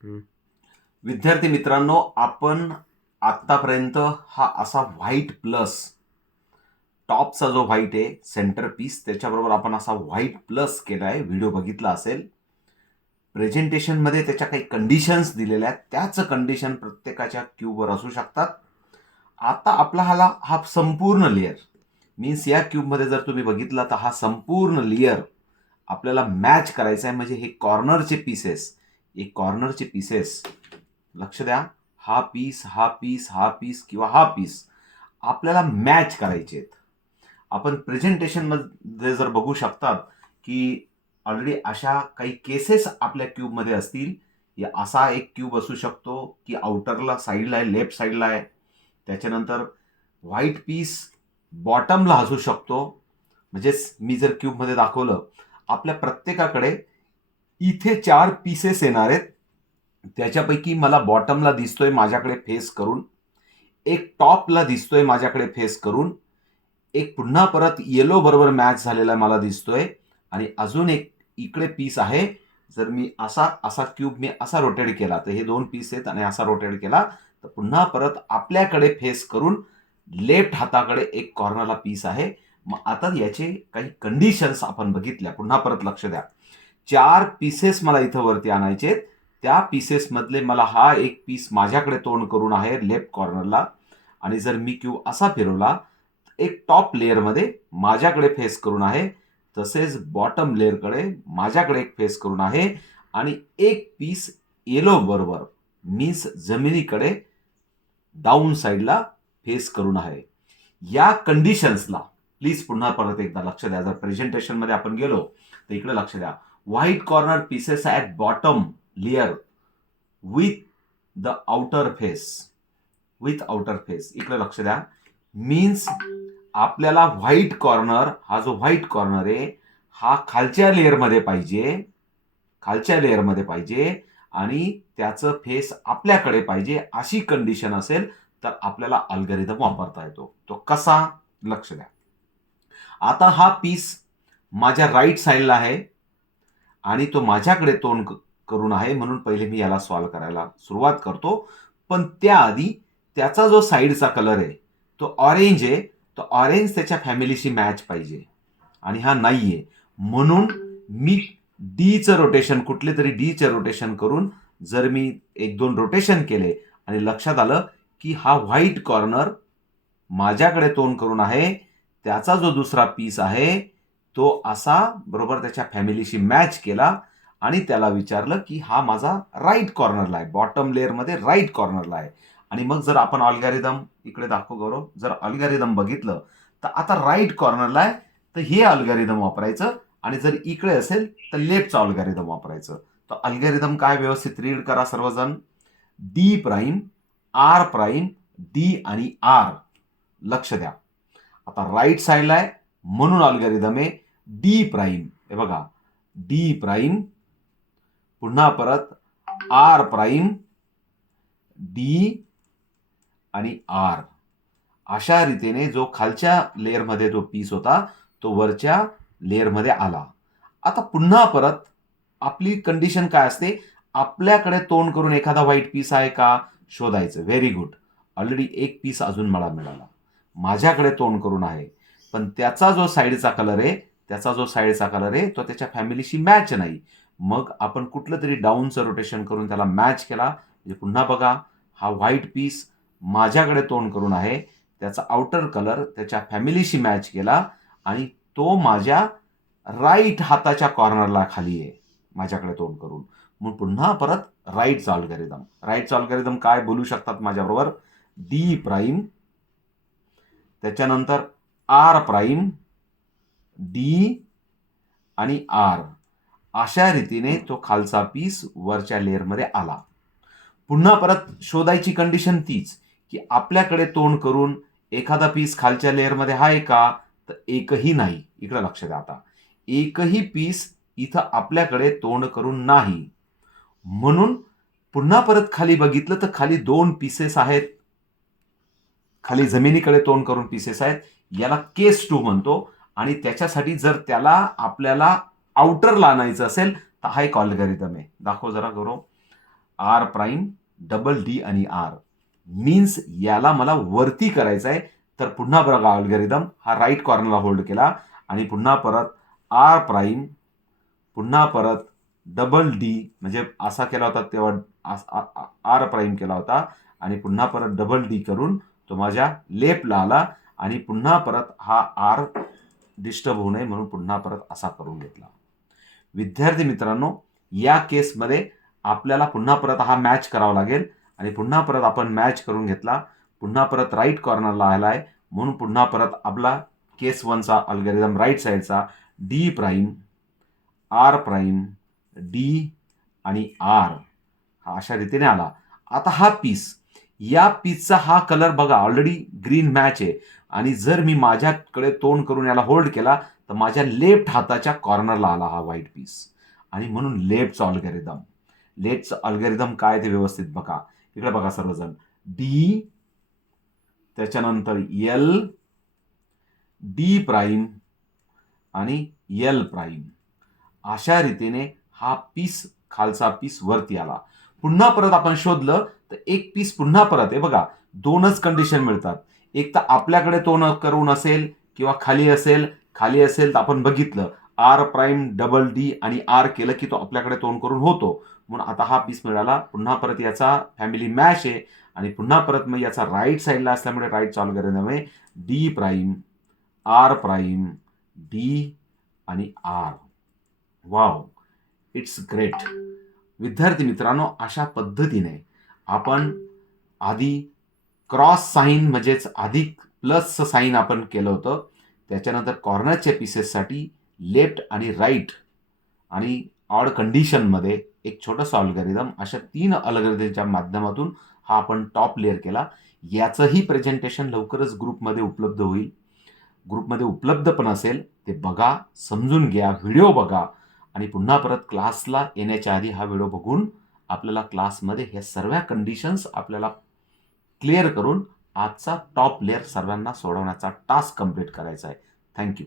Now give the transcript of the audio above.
हं. विद्यार्थी मित्रांनो, आपण आत्तापर्यंत हा असा व्हाईट प्लस, टॉपचा जो व्हाईट आहे सेंटर पीस, त्याच्याबरोबर आपण असा व्हाईट प्लस केला आहे, व्हिडिओ बघितला असेल. प्रेझेंटेशनमध्ये त्याच्या काही कंडिशन्स दिलेल्या आहेत, त्याच कंडिशन प्रत्येकाच्या क्यूबवर असू शकतात. आता आपला हा संपूर्ण लेअर मीन्स या क्यूबमध्ये जर तुम्ही बघितला तर हा संपूर्ण लेअर आपल्याला मॅच करायचा आहे. म्हणजे हे कॉर्नरचे पीसेस लक्ष द्या. हा पीस, हा पीस, हा पीस किंवा हा पीस आपल्याला मॅच करायचे आहेत. आपण प्रेझेंटेशनमध्ये जर बघू शकतात की ऑलरेडी अशा काही केसेस आपल्या क्यूबमध्ये असतील. असा एक क्यूब असू शकतो की आउटरला साईडला आहे, लेफ्ट साईडला आहे. त्याच्यानंतर व्हाईट पीस बॉटमला असू शकतो. म्हणजेच मी जर क्यूबमध्ये दाखवलं, आपल्या प्रत्येकाकडे इथे 4 पीसेस येणार आहेत. त्याच्यापैकी मला बॉटमला दिसतोय माझ्याकडे फेस करून, एक टॉपला दिसतोय माझ्याकडे फेस करून, एक पुन्हा परत येलो बरोबर मॅच झालेला मला दिसतोय आणि अजून एक इकडे पीस आहे. जर मी असा असा क्यूब मी असा रोटेट केला तर हे 2 पीस आहेत आणि असा रोटेट केला तर पुन्हा परत आपल्याकडे फेस करून लेफ्ट हाताकडे एक कॉर्नरला पीस आहे. मग आता याचे काही कंडिशन्स आपण बघितल्या. पुन्हा परत लक्ष द्या. 4 पीसेस मला इथं वरती आणायचे. त्या पीसेस मधले मला हा एक पीस माझ्याकडे तोंड करून आहे लेफ्ट कॉर्नरला आणि जर मी क्यूब असा फिरवला एक टॉप लेअरमध्ये माझ्याकडे फेस करून आहे. तसेच बॉटम लेअरकडे माझ्याकडे एक फेस करून आहे आणि एक पीस येलो बरोबर मीन्स जमिनीकडे डाऊन साईडला फेस करून आहे. या कंडिशन्सला प्लीज पुन्हा परत एकदा लक्ष द्या. जर प्रेझेंटेशनमध्ये आपण गेलो तर इकडे लक्ष द्या. White corner pieces at bottom layer with the outer face. इकडे लक्ष द्या. मीन्स आपल्याला व्हाईट कॉर्नर, हा जो व्हाईट कॉर्नर आहे हा खालच्या लेअरमध्ये पाहिजे आणि त्याचं फेस आपल्याकडे पाहिजे. अशी कंडिशन असेल तर आपल्याला अल्गोरिदम वापरता येतो. तो कसा? लक्ष द्या. आता हा पीस माझ्या राईट साईडला आहे आणि तो माझ्याकडे तोंड करून आहे, म्हणून पहिले मी याला सॉल्व्ह करायला सुरुवात करतो. पण त्याआधी त्याचा जो साईडचा कलर आहे तो ऑरेंज आहे. तो ऑरेंज त्याच्या फॅमिलीशी मॅच पाहिजे आणि हा नाहीये. म्हणून मी कुठले तरी डीचं रोटेशन करून जर मी 1-2 रोटेशन केले आणि लक्षात आलं की हा व्हाईट कॉर्नर माझ्याकडे तोंड करून आहे, त्याचा जो दुसरा पीस आहे तो असा बरोबर त्याच्या फॅमिलीशी मॅच केला आणि त्याला विचारलं की हा माझा राईट कॉर्नरला आहे, बॉटम लेअरमध्ये राईट कॉर्नरला आहे. आणि मग जर आपण अल्गोरिदम इकडे दाखव गौरव, जर अल्गोरिदम बघितलं तर आता राईट कॉर्नरला आहे तर हे अल्गोरिदम वापरायचं आणि जर इकडे असेल तर लेफ्टचं अल्गोरिदम वापरायचं. तर अल्गोरिदम काय व्यवस्थित रीड करा सर्वजण. D prime, R prime, D आणि आर. लक्ष द्या. आता राईट साईडला आहे म्हणून अल्गोरिदम आहे डी प्राईम. हे बघा, डी प्राईम, पुन्हा परत आर प्राईम, डी आणि आर. अशा रीतीने जो खालच्या लेअरमध्ये जो पीस होता तो वरच्या लेअरमध्ये आला. आता पुन्हा परत आपली कंडिशन काय असते? आपल्याकडे तोंड करून एखादा व्हाईट पीस आहे का शोधायचं. Very good. ऑलरेडी एक पीस अजून मला मिळाला. माझ्याकडे तोंड करून आहे पण त्याचा जो साईडचा कलर आहे तो त्याच्या फॅमिलीशी मॅच नाही. मग आपण कुठलं तरी डाऊनचं रोटेशन करून त्याला मॅच केला. म्हणजे पुन्हा बघा, हा व्हाईट पीस माझ्याकडे तोंड करून आहे, त्याचा आउटर कलर त्याच्या फॅमिलीशी मॅच केला आणि तो माझ्या राईट हाताच्या कॉर्नरला खाली आहे माझ्याकडे तोंड करून. मग पुन्हा परत राईटचा अल्गोरिदम काय बोलू शकतात माझ्याबरोबर? डी प्राईम, त्याच्यानंतर आर प्राईम, डी आणि आर. अशा रीतीने तो खालचा पीस वरच्या लेअरमध्ये आला. पुन्हा परत शोधायची कंडिशन तीच की आपल्याकडे तोंड करून एखादा पीस खालच्या लेअरमध्ये आहे का? तर एकही नाही. इकडे लक्ष द्या. आता एकही पीस इथं आपल्याकडे तोंड करून नाही. म्हणून पुन्हा परत खाली बघितलं तर खाली 2 पीसेस आहेत. खाली जमिनीकडे तोंड करून पीसेस आहेत. याला केस 2 म्हणतो आणि त्याच्यासाठी जर त्याला आपल्याला आउटरला आणायचं असेल तर हा एक अल्गोरिदम आहे. दाखव जरा गौरव. आर प्राईम डबल डी आणि आर मीन्स याला मला वरती करायचं आहे. तर पुन्हा बघा अल्गोरिदम हा राईट कॉर्नरला होल्ड केला आणि पुन्हा परत आर प्राईम पुन्हा परत डबल डी म्हणजे असा केला होता तेव्हा आर प्राईम केला होता आणि पुन्हा परत डबल डी करून तो माझ्या लेफ्टला आला आणि पुन्हा परत हा आर डिस्टर्ब होऊ नये म्हणून पुन्हा परत असा करून घेतला. विद्यार्थी मित्रांनो, या केसमध्ये आपल्याला पुन्हा परत हा मॅच करावा लागेल आणि पुन्हा परत आपण मॅच करून घेतला. पुन्हा परत राईट कॉर्नरला आला आहे म्हणून पुन्हा परत आपला केस 1चा अल्गोरिदम राईट साईडचा D prime R prime D आणि आर हा अशा रीतीने आला. आता हा पीस या पीसचा हा कलर बघा ऑलरेडी ग्रीन मॅच आहे आणि जर मी माझ्याकडे तोंड करून याला होल्ड केला तर माझ्या लेफ्ट हाताच्या कॉर्नरला आला हा व्हाईट पीस आणि म्हणून लेफ्टचं अल्गोरिदम काय ते व्यवस्थित बघा. इकडे बघा सर्वजण डी त्याच्यानंतर एल डी प्राईम आणि एल प्राईम अशा रीतीने हा पीस खालचा पीस वरती आला. पुन्हा परत आपण शोधलं तर एक पीस पुन्हा परत आहे बघा. दोनच कंडिशन मिळतात. एक तर आपल्याकडे तोंड करून असेल किंवा खाली असेल तर आपण बघितलं आर प्राईम डबल डी आणि आर केलं की तो आपल्याकडे तोंड करून होतो. म्हणून आता हा पीस मिळाला. पुन्हा परत याचा फॅमिली मॅच आहे आणि पुन्हा परत मग याचा राईट साईडला असल्यामुळे राईट अल्गोरिदम आहे D prime R prime D आणि आर. Wow, it's great. विद्यार्थी मित्रांनो, अशा पद्धतीने आपण आधी क्रॉस साईन म्हणजेच अधिक प्लस साईन आपण केलं होतं. त्याच्यानंतर कॉर्नरच्या पीसेससाठी लेफ्ट आणि राईट आणि ऑड कंडिशनमध्ये एक छोटंसं अल्गोरिदम अशा 3 अल्गोरिदमच्या माध्यमातून हा आपण टॉप लेअर केला. याचंही प्रेझेंटेशन लवकरच ग्रुपमध्ये उपलब्ध होईल. ग्रुपमध्ये उपलब्ध पण असेल ते बघा, समजून घ्या, व्हिडिओ बघा आणि पुन्हा परत क्लासला येण्याच्या आधी हा व्हिडिओ बघून आपल्याला क्लासमध्ये ह्या सर्व कंडिशन्स आपल्याला क्लिअर करून आजचा टॉप लेअर सर्वांना सोडवण्याचा टास्क कंप्लीट करायचा आहे. थँक्यू.